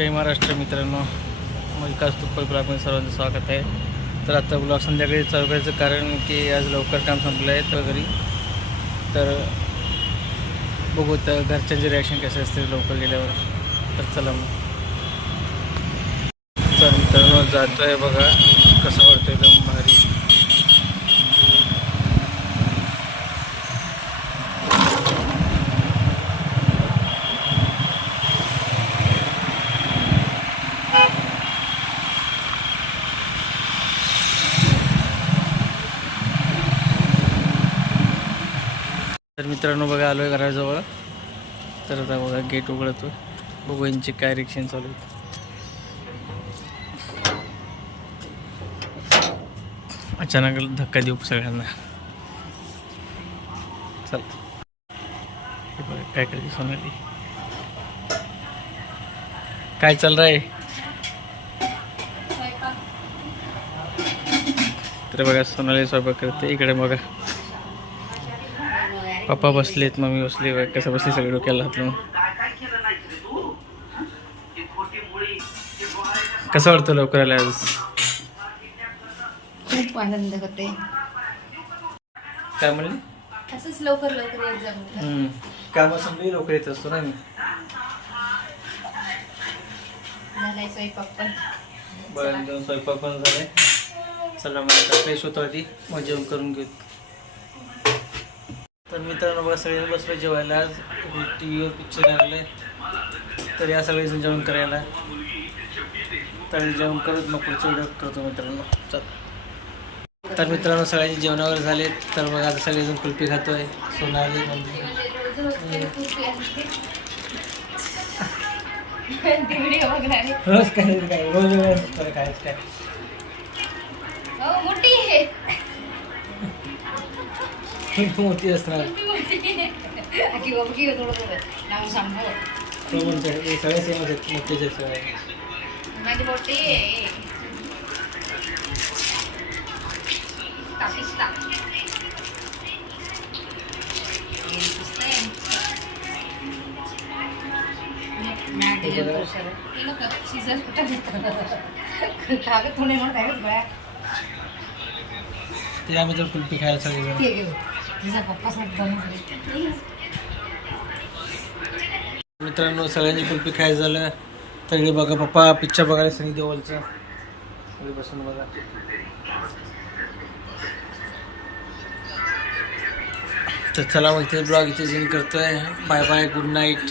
जय महाराष्ट्र मित्रांनो विकास तुप्पल ब्लॉगमध्ये सर्वांचं स्वागत आहे. तर आता ब्लॉग संध्याकाळी चालू करायचं कारण की आज लवकर काम संपलं आहे तर घरी तर बघू तर घरच्यांचे रिॲक्शन कसे असते लवकर गेल्यावर. तर चला मग. तर मित्रांनो जातो आहे बघा कसं वाटतं एकदम भारी. तर मित्रांनो बघा आलो आहे घराजवळ. तर आता बघा गेट उघडतो. बघू यांची काय रिक्षण चालू आहे अचानक धक्का देऊ सगळ्यांना. चल. हे बघा काय करते सोनाली काय चाल रहा आहे तर बघा सोनाली स्वयंपाक करते. इकडे बघा. पप्पा बसलेत मम्मी बसली कसं बसली सगळे डोक्याला हात लावून. कसं वाटतं लवकर आलं आज? खूप आनंद होते काय म्हणले? असंच लवकर लवकर येत जाऊ हम्म. कामं संपली लवकर येत असतो ना मी. झालाय स्वयंपाक पण. बरं जेवण स्वयंपाक पण झालाय. चला आता फ्रेश होतो आधी. मग जेवण करून घेऊ. तर मित्रांनो बघा सगळे बसलो जेवायला. आज टी व्हीवर पिक्चर लागले तर या सगळेजण जेवण करायला. तर जेवण करत मग पुढचं करतो मित्रांनो. चल. तर मित्रांनो सगळ्यांचे जेवणावर झाले तर बघा आता सगळेजण कुल्फी खातोय. सोनाली म्हणजे व्हिडिओ बघणार रोज काय काय रोज काय. काय हो मोठी असणार सगळे सेम आहेत मोठेच सगळे ते आम्ही तर कुल्फी खायला घेऊ तिचा पप्पा मित्रांनो सगळ्यांची कुल्फी खायचं झालं. तरी बघा पप्पा पिक्चर बघायला सनी देवलचा बसून बघा. तर चला मग ते ब्लॉग इथे जेन करतोय. Bye bye good night